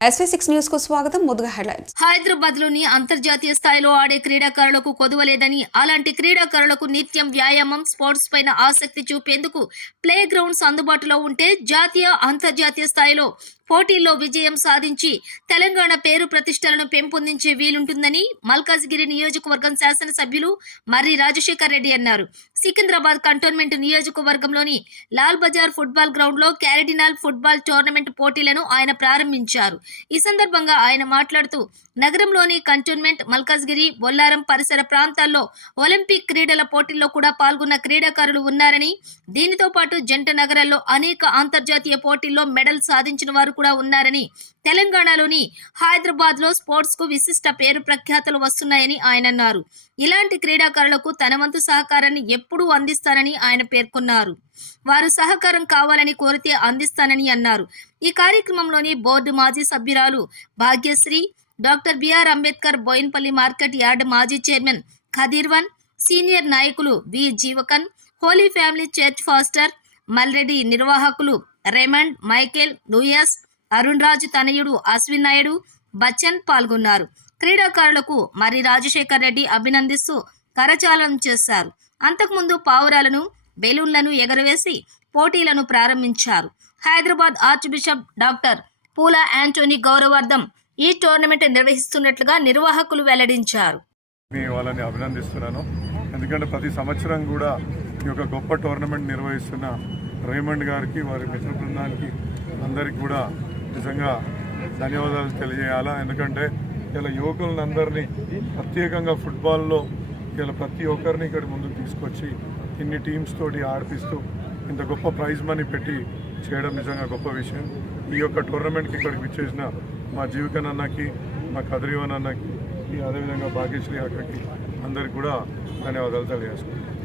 SV6 news కు స్వాగతం. ముందుగా హెడ్లైన్స్. హైదరాబాద్ లోని అంతర్జాతీయ స్థాయిలో ఆడే క్రీడాకారులకు కొదువలేదని, అలాంటి క్రీడాకారులకు నిత్యం వ్యాయామం, స్పోర్ట్స్ పైన ఆసక్తి చూపేందుకు ప్లే గ్రౌండ్స్ అందుబాటులో ఉంటే జాతీయ, అంతర్జాతీయ స్థాయిలో పోటీల్లో విజయం సాధించి తెలంగాణ పేరు ప్రతిష్టలను పెంపొందించే వీలుంటుందని మల్కాజ్గిరి నియోజకవర్గం శాసనసభ్యులు మర్రి రాజశేఖర్ రెడ్డి అన్నారు. సికింద్రాబాద్ కంటోన్మెంట్ నియోజకవర్గంలోని లాల్ బజార్ ఫుట్బాల్ గ్రౌండ్ లో క్యారిడినల్ ఫుట్బాల్ టోర్నమెంట్ పోటీలను ఆయన ప్రారంభించారు. ఈ సందర్భంగా ఆయన మాట్లాడుతూ నగరంలోని కంటోన్మెంట్, మల్కాజ్గిరి, బొల్లారం పరిసర ప్రాంతాల్లో ఒలింపిక్ క్రీడల పోటీల్లో కూడా పాల్గొన్న క్రీడాకారులు ఉన్నారని, దీనితో పాటు జంట నగరాల్లో అనేక అంతర్జాతీయ పోటీల్లో మెడల్ సాధించిన వారు కూడా ఉన్నారని, తెలంగాణలోని హైదరాబాద్ లో స్పోర్ట్స్ కు విశిష్ట పేరు ప్రఖ్యాతలు వస్తున్నాయని ఆయన అన్నారు. ఇలాంటి క్రీడాకారులకు తన వంతు సహకారాన్ని ఎప్పుడూ అందిస్తానని ఆయన పేర్కొన్నారు. వారు సహకారం కావాలని కోరితే అందిస్తానని అన్నారు. ఈ కార్యక్రమంలోని బోర్డు మాజీ సభ్యురాలు Bhagyashree, doctor BR Ambedkar Boinpally market yard మాజీ చైర్మన్ ఖదీర్వన్, సీనియర్ నాయకులు వి జీవకన్, holy family church pastor Malreddy, నిర్వాహకులు Raymond, Michael, Louis, Arun Raju తనయుడు అశ్విన్ నాయుడు, బచ్చన్ పాల్గొన్నారు. క్రీడాకారులకు మర్రి రాజశేఖర్ రెడ్డి అభినందిస్తూ కరచాలనం చేశారు. అంతకుముందు పావురాలను, బెలూన్లను ఎగరవేసి పోటీలను ప్రారంభించారు. హైదరాబాద్ ఆర్చ్ బిషప్ డాక్టర్ పూల యాంటోనీ గౌరవార్థం ఈ టోర్నమెంట్ నిర్వహిస్తున్నట్లుగా నిర్వాహకులు వెల్లడించారు. వాళ్ళని అభినందిస్తున్నాను. ఎందుకంటే ప్రతి సంవత్సరం కూడా ఈ యొక్క గొప్ప టోర్నమెంట్ నిర్వహిస్తున్న రేమండ్ గారికి, వారి మిత్ర బృందానికి అందరికీ కూడా నిజంగా ధన్యవాదాలు తెలియజేయాలా. ఎందుకంటే ఇలా యువకులందరినీ ప్రత్యేకంగా ఫుట్బాల్లో ఇలా ప్రతి ఒక్కరిని ఇక్కడ ముందుకు తీసుకొచ్చి ఇన్ని టీమ్స్ తోటి ఆడిపిస్తూ ఇంత గొప్ప ప్రైజ్ మనీ పెట్టి చేయడం నిజంగా గొప్ప విషయం. ఈ యొక్క టోర్నమెంట్కి ఇక్కడికి విచ్చేసిన మా జీవికన్ అన్నకి, మా కదిరివన్ అన్నకి, అదేవిధంగా భాగ్యశ్రీ అక్కకి అందరికి కూడా ధన్యవాదాలు తెలియజేసుకుంటాం.